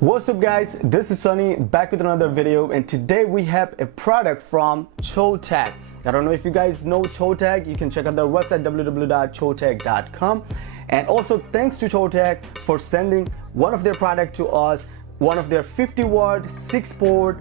What's up guys, this is Sunny back with another video, and today we have a product from Choetech. I don't know if you guys know Choetech. You can check out their website www.choetech.com, and also thanks to Choetech for sending one of their product to us, one of their 50-watt 6-port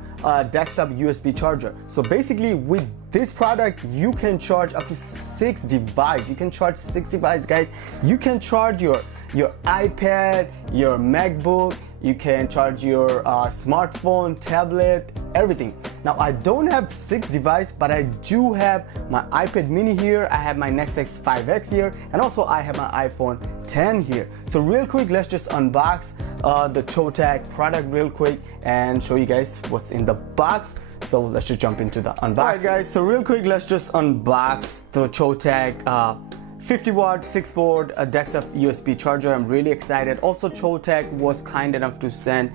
desktop USB charger. So basically with this product you can charge up to 6 devices. You can charge 6 devices, guys. You can charge your iPad, your MacBook, you can charge your smartphone, tablet, everything. Now I don't have 6 devices, but I do have my iPad mini here, I have my Nexus 5X here, and also I have my iPhone 10 here. So real quick, let's just unbox the Choetech product real quick and show you guys what's in the box. So let's just jump into the unboxing. Alright guys, so real quick, let's just unbox the Choetech 50-watt 6-port desktop USB charger. I'm really excited. Also, Choetech was kind enough to send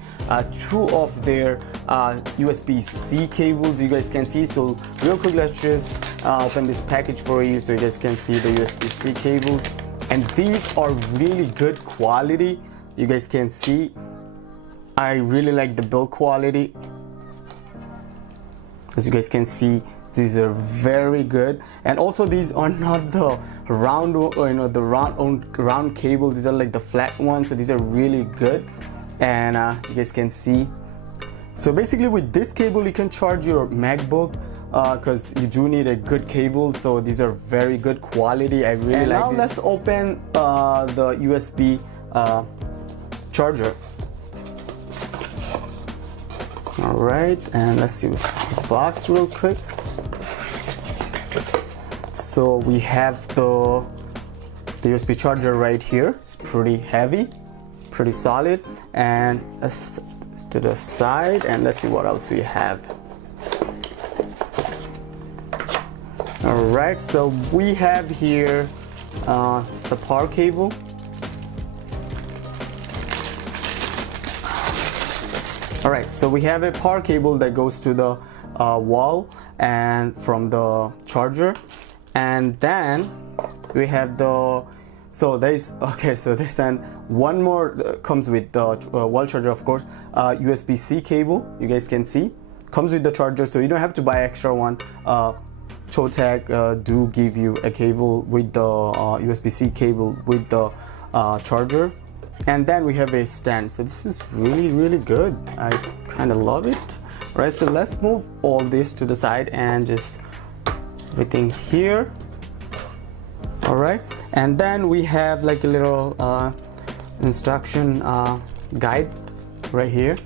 2 of their USB-C cables, you guys can see. So real quick, let's just open this package for you so you guys can see the USB-C cables. And these are really good quality. You guys can see I really like the build quality. As you guys can see, these are very good, and also these are not the round, the round cable. These are like the flat ones, so these are really good. And you guys can see. So basically, with this cable, you can charge your MacBook because you do need a good cable. So these are very good quality. I really like this. Now let's open the USB charger. All right, and let's see what's in the box real quick. So we have the USB charger right here. It's pretty heavy, pretty solid. And let's to the side, and let's see what else we have. All right, so we have here it's the power cable. All right, so we have a power cable that goes to the wall and from the charger. And then we have the, so there's, okay, so they send one more, comes with the wall charger, of course, USB-C cable. You guys can see comes with the charger, so you don't have to buy extra one. Choetech do give you a cable with the USB-C cable with the charger. And then we have a stand. So this is really good. I kind of love it. All right, so let's move all this to the side and just everything here. All right, and then we have like a little instruction guide right here.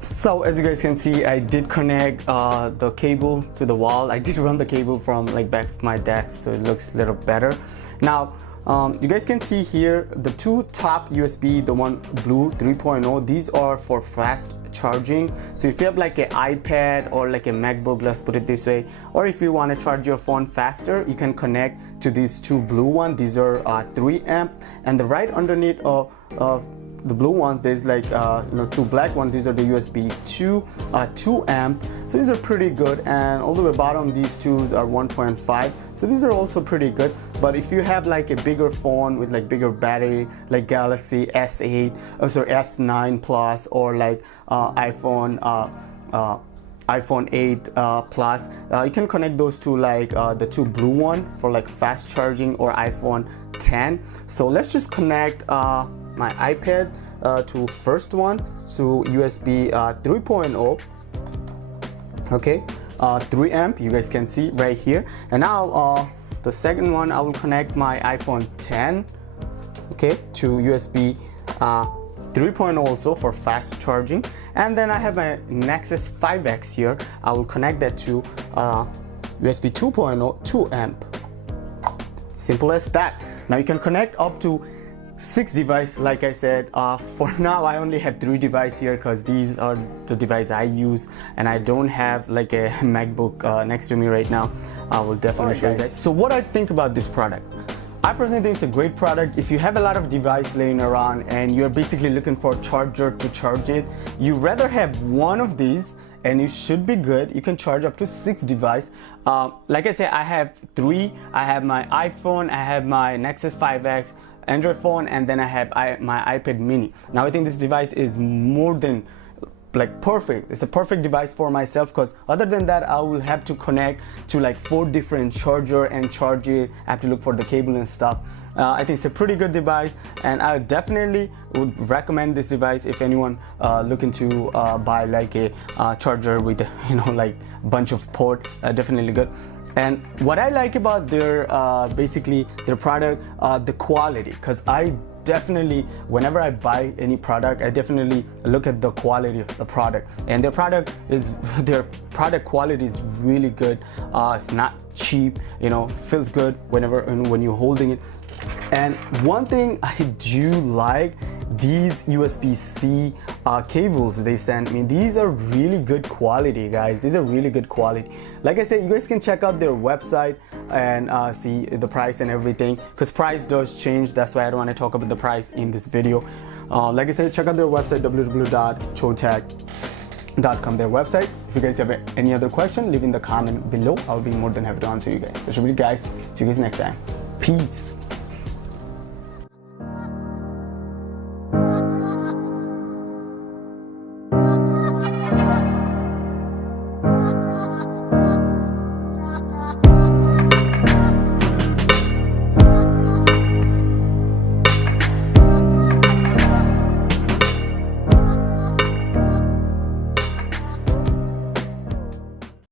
So as you guys can see, I did connect the cable to the wall. I did run the cable from like back of my desk, so it looks a little better. Now you guys can see here the 2 top USB, the one blue 3.0, these are for fast charging. So if you have like an iPad or like a MacBook, let's put it this way, or if you want to charge your phone faster, you can connect to these 2 blue ones. These are 3 amp, and the right underneath of the blue ones, there's like 2 black ones. These are the USB 2 amp. So these are pretty good. And all the way bottom, these 2s are 1.5. So these are also pretty good. But if you have like a bigger phone with like bigger battery, like Galaxy S8, S9 Plus, or like iPhone 8 Plus, you can connect those to like the 2 blue one for like fast charging, or iPhone 10. So let's just connect my iPad to first one, to USB 3.0. okay, 3 amp, you guys can see right here. And now the second one, I will connect my iPhone 10, okay, to USB 3.0 also for fast charging. And then I have my Nexus 5X here. I will connect that to USB 2.0 2 amp. Simple as that. Now you can connect up to 6 devices, like I said. For now I only have 3 devices here because these are the devices I use, and I don't have like a MacBook next to me right now. I will definitely show you guys. So what I think about this product, I personally think it's a great product. If you have a lot of devices laying around and you're basically looking for a charger to charge it, you rather have one of these and you should be good. You can charge up to 6 devices. Like I said, I have 3. I have my iPhone, I have my Nexus 5X, Android phone, and then I have my iPad mini. Now I think this device is more than like perfect. It's a perfect device for myself, because other than that I will have to connect to like 4 different charger and charge it. I have to look for the cable and stuff. I think it's a pretty good device, and I definitely would recommend this device if anyone looking to buy like a charger with like bunch of port. Definitely good. And what I like about their basically their product, the quality, because I definitely, whenever I buy any product, I definitely look at the quality of the product, and their product quality is really good. It's not cheap, feels good when you're holding it. And one thing I do like, these USB-C cables they send me, these are really good quality, guys. These are really good quality. Like I said, you guys can check out their website and see the price and everything, because price does change. That's why I don't want to talk about the price in this video. Like I said, check out their website, www.choetech.com, their website. If you guys have any other question, leave in the comment below. I'll be more than happy to answer you guys. That's really, guys. See you guys next time. Peace.